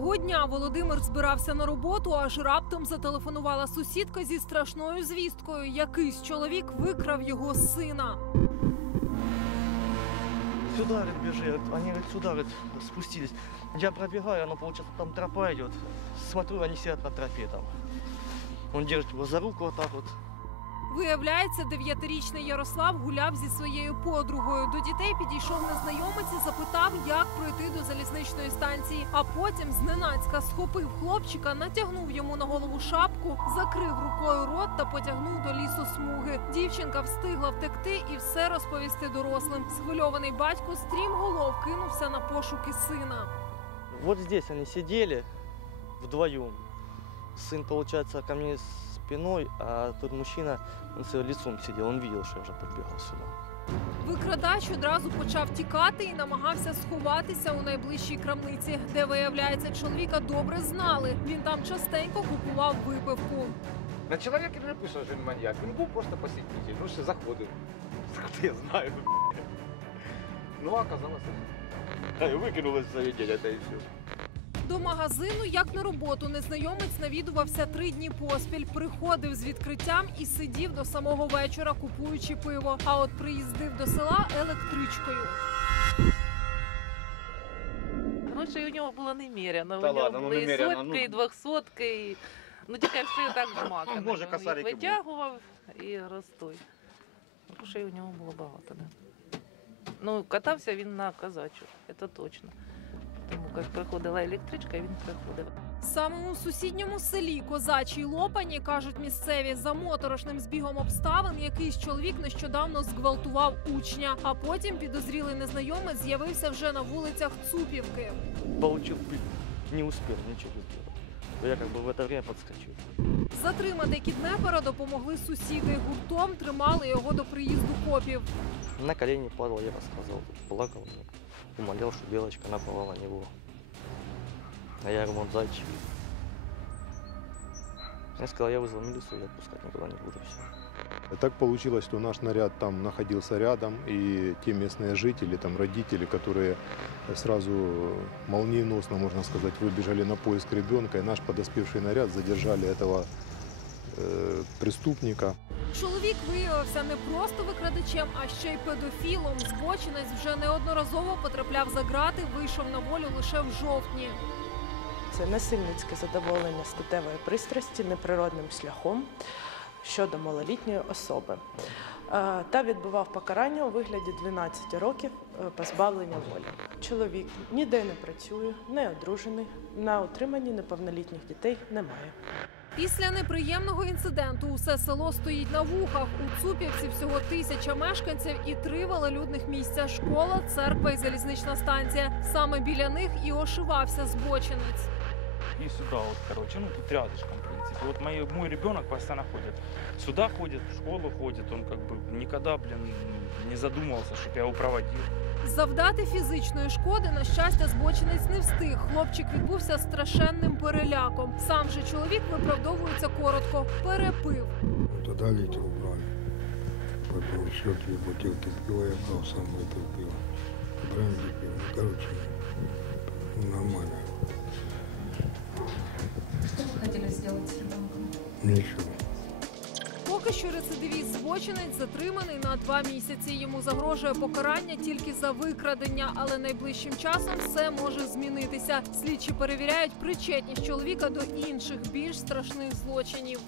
Того дня Володимир збирався на роботу, аж раптом зателефонувала сусідка зі страшною звісткою. Якийсь чоловік викрав його сина. Сюда, говорит, бежи. Говорит, Они, говорит, сюда, говорит, спустились. Я пробегаю, оно, получается, там тропа идет. Смотрю, они сидят на тропе там. Он держит его за руку вот так вот. Виявляється, дев'ятирічний Ярослав гуляв зі своєю подругою. До дітей підійшов незнайомець і запитав, як пройти до залізничної станції. А потім зненацька схопив хлопчика, натягнув йому на голову шапку, закрив рукою рот та потягнув до лісу смуги. Дівчинка встигла втекти і все розповісти дорослим. Схвильований батько стрімголов кинувся на пошуки сина. Вот здесь они сидели вдвоем. Сын, получается, ко мне спиной, а тот мужчина, он с лицом сидел. Он видел, что я уже подбегал сюда. Викрадач одразу почав тікати і намагався сховатися у найближчій крамниці, де виявляється, чоловіка добре знали. Він там частенько купував випивку. На чоловіка не написано, що він маньяк. Він був просто посетитель. Ну, ще заходив. Заходив, я знаю. Ну, а оказалось, викинули заведення, та і все. До магазину, як на роботу, незнайомець навідувався три дні поспіль, приходив з відкриттям і сидів до самого вечора, купуючи пиво. А от приїздив до села електричкою. Грошей у нього було немерено. Та у нього ну, були і сотки, ну. і двохсотки. І... Ну тільки все так жмакано. Ну, може, Він косарики були. витягував і ростой. Грошей у нього було багато, да. Ну, катався він на казачу, це точно. Як приходила електричка, він приходив. Саме у сусідньому селі Козачій Лопані кажуть місцеві за моторошним збігом обставин якийсь чоловік нещодавно зґвалтував учня, а потім підозрілий незнайомець з'явився вже на вулицях Цупівки. Получив не успів нічого ничего сделать. Я как бы в это время подскочил. Затримати кіднепера допомогли сусіди. Гуртом тримали його до приїзду копів. На колени падал, я рассказывал, плакал, умолял, что белочка напала на него. А я ремонт зайчик. Я сказал, я вызвал милицию, я отпускать никуда не буду, все. Так получилось, что наш наряд там находился рядом, и те местные жители, там родители, которые сразу молниеносно, можно сказать, выбежали на поиск ребенка, и наш подоспевший наряд задержали этого э, преступника. Чоловік виявився не просто викрадачем, а ще й педофілом. Збочинець вже неодноразово потрапляв за грати, вийшов на волю лише в жовтні. Це насильницьке задоволення статевої пристрасті неприродним шляхом щодо малолітньої особи. Е, Та відбував покарання у вигляді 12 років е, позбавлення волі. Чоловік ніде не працює, не одружений, на утриманні неповнолітніх дітей немає. Після неприємного інциденту усе село стоїть на вухах. У Цупівці всього тисяча мешканців і три велолюдних місця: школа, церква і залізнична станція. Саме біля них і ошивався збочинець. и сюда вот, короче, ну тут рядышком, в принципе. Вот мой, мой ребенок постоянно ходит. Сюда ходит, в школу ходит, он как бы никогда, блин, не задумывался, чтобы я его проводил. Завдати фізичної шкоди, на щастя, збочинець не встиг. Хлопчик відбувся страшенним переляком. Сам же чоловік виправдовується коротко. Перепив. Туда литр убрали. Выпил еще три бутылки пива, я брал сам выпил пиво. Бренди пиво. Ну, короче, нормально. Ничего. Поки що рецидивіст злочинець затриманий на два місяці. Йому загрожує покарання тільки за викрадення, але найближчим часом все може змінитися. Слідчі перевіряють причетність чоловіка до інших більш страшних злочинів.